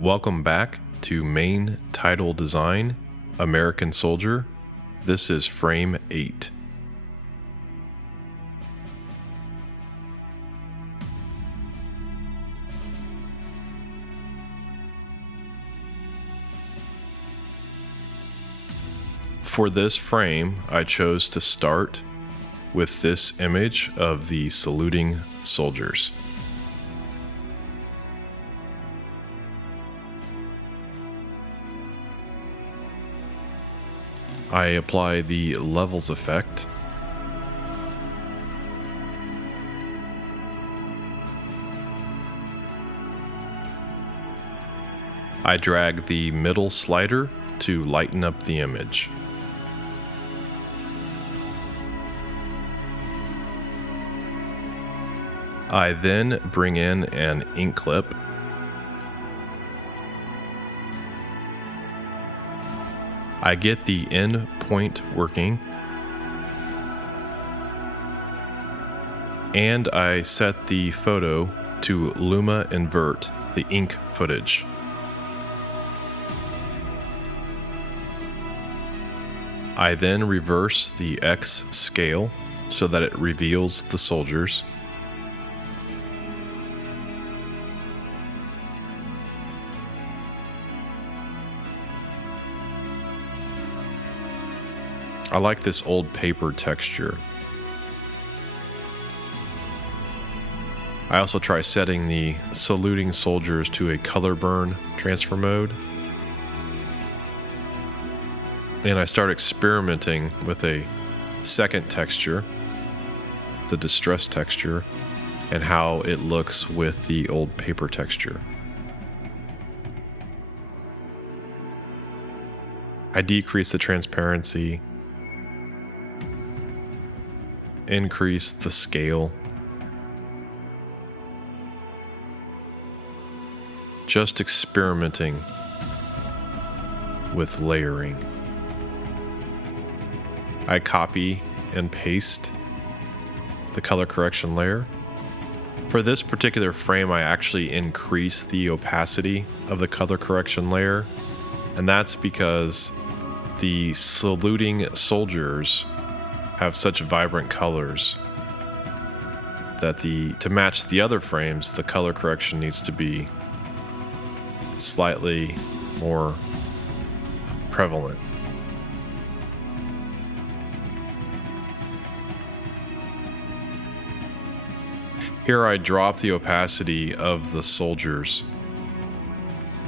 Welcome back to Main Title Design, American Soldier. This is frame 8. For this frame, I chose to start with this image of the saluting soldiers. I apply the levels effect. I drag the middle slider to lighten up the image. I then bring in an ink clip. I get the end point working, and I set the photo to Luma invert the ink footage. I then reverse the X scale so that it reveals the soldiers. I like this old paper texture. I also try setting the saluting soldiers to a color burn transfer mode. And I start experimenting with a second texture, the distress texture, and how it looks with the old paper texture. I decrease the transparency, increase the scale, just experimenting with layering. I copy and paste the color correction layer. For this particular frame, I actually increase the opacity of the color correction layer, and that's because the saluting soldiers have such vibrant colors that to match the other frames, the color correction needs to be slightly more prevalent. Here I drop the opacity of the soldiers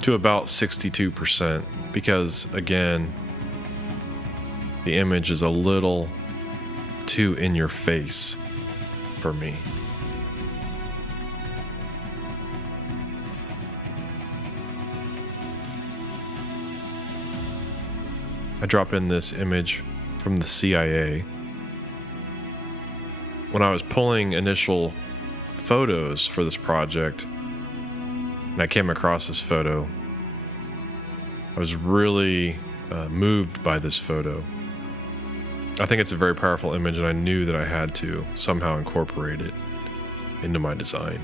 to about 62% because, again, the image is a little too in your face for me. I drop in this image from the CIA. When I was pulling initial photos for this project and I came across this photo, I was really moved by this photo. I think it's a very powerful image, and I knew that I had to somehow incorporate it into my design.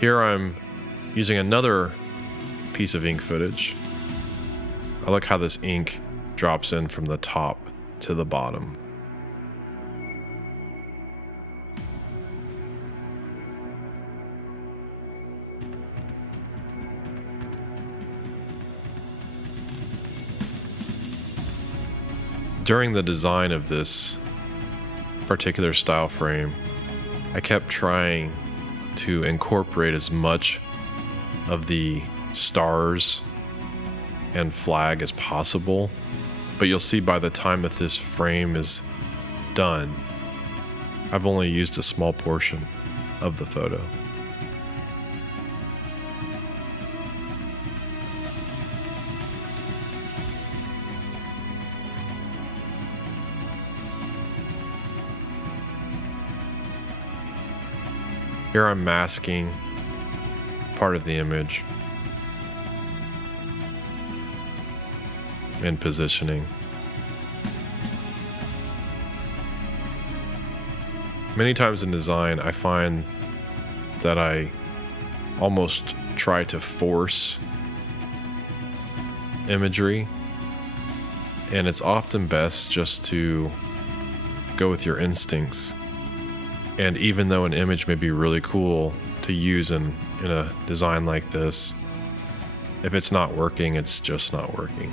Here I'm using another piece of ink footage. I like how this ink drops in from the top to the bottom. During the design of this particular style frame, I kept trying to incorporate as much of the stars and flag as possible, but you'll see by the time that this frame is done, I've only used a small portion of the photo. Here I'm masking part of the image and positioning. Many times in design, I find that I almost try to force imagery, and it's often best just to go with your instincts. And even though an image may be really cool to use in a design like this, if it's not working, it's just not working.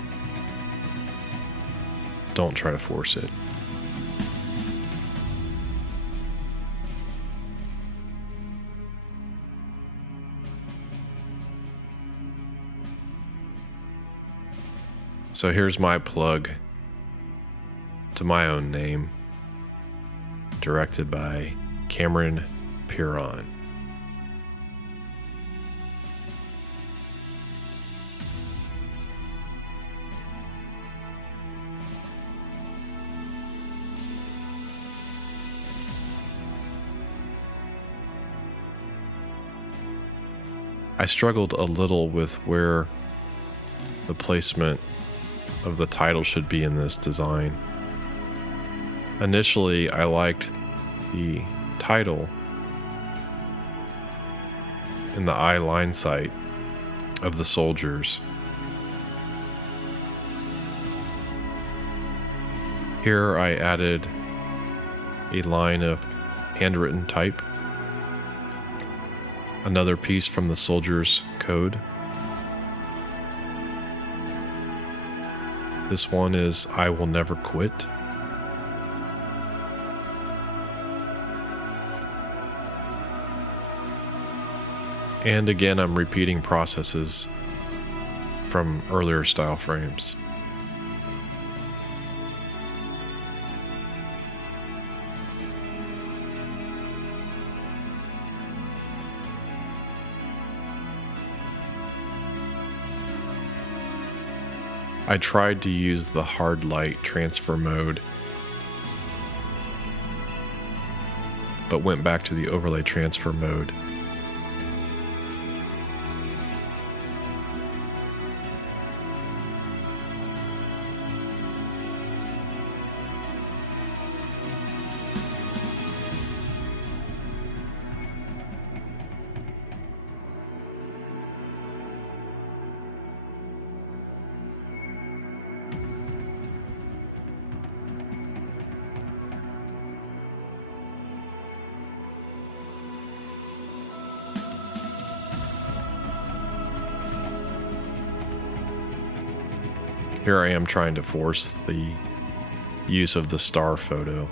Don't try to force it. So here's my plug to my own name, directed by Cameron Pierron. I struggled a little with where the placement of the title should be in this design. Initially, I liked the title in the eye line sight of the soldiers. Here I added a line of handwritten type, another piece from the soldier's code. This one is "I will never quit." And again, I'm repeating processes from earlier style frames. I tried to use the hard light transfer mode, but went back to the overlay transfer mode. Here I am trying to force the use of the star photo.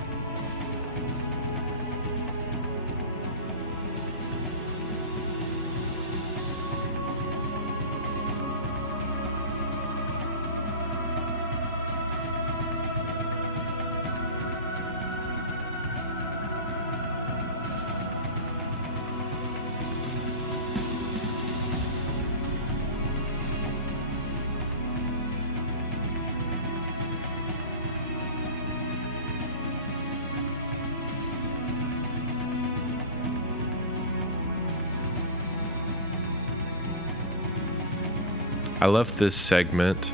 I left this segment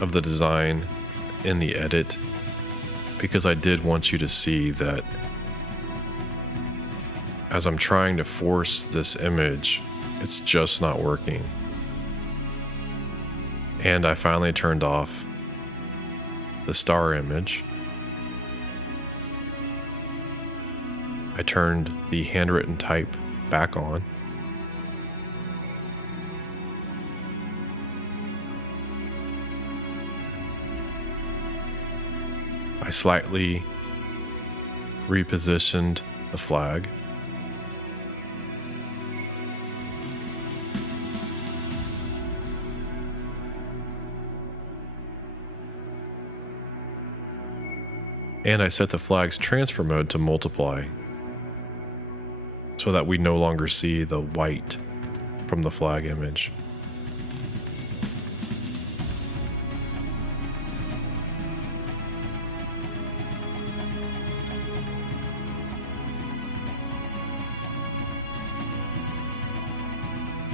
of the design in the edit because I did want you to see that as I'm trying to force this image, it's just not working. And I finally turned off the star image. I turned the handwritten type back on. I slightly repositioned the flag. And I set the flag's transfer mode to multiply so that we no longer see the white from the flag image.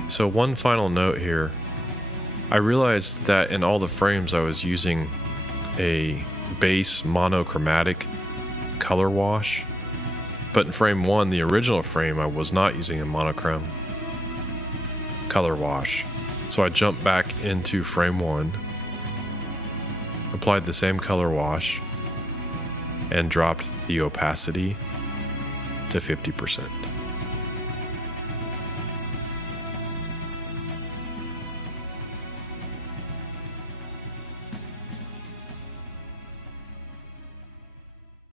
So one final note here. I realized that in all the frames I was using a base monochromatic color wash, but in frame 1, the original frame, I was not using a monochrome. color wash. So I jumped back into frame 1, applied the same color wash, and dropped the opacity to 50%.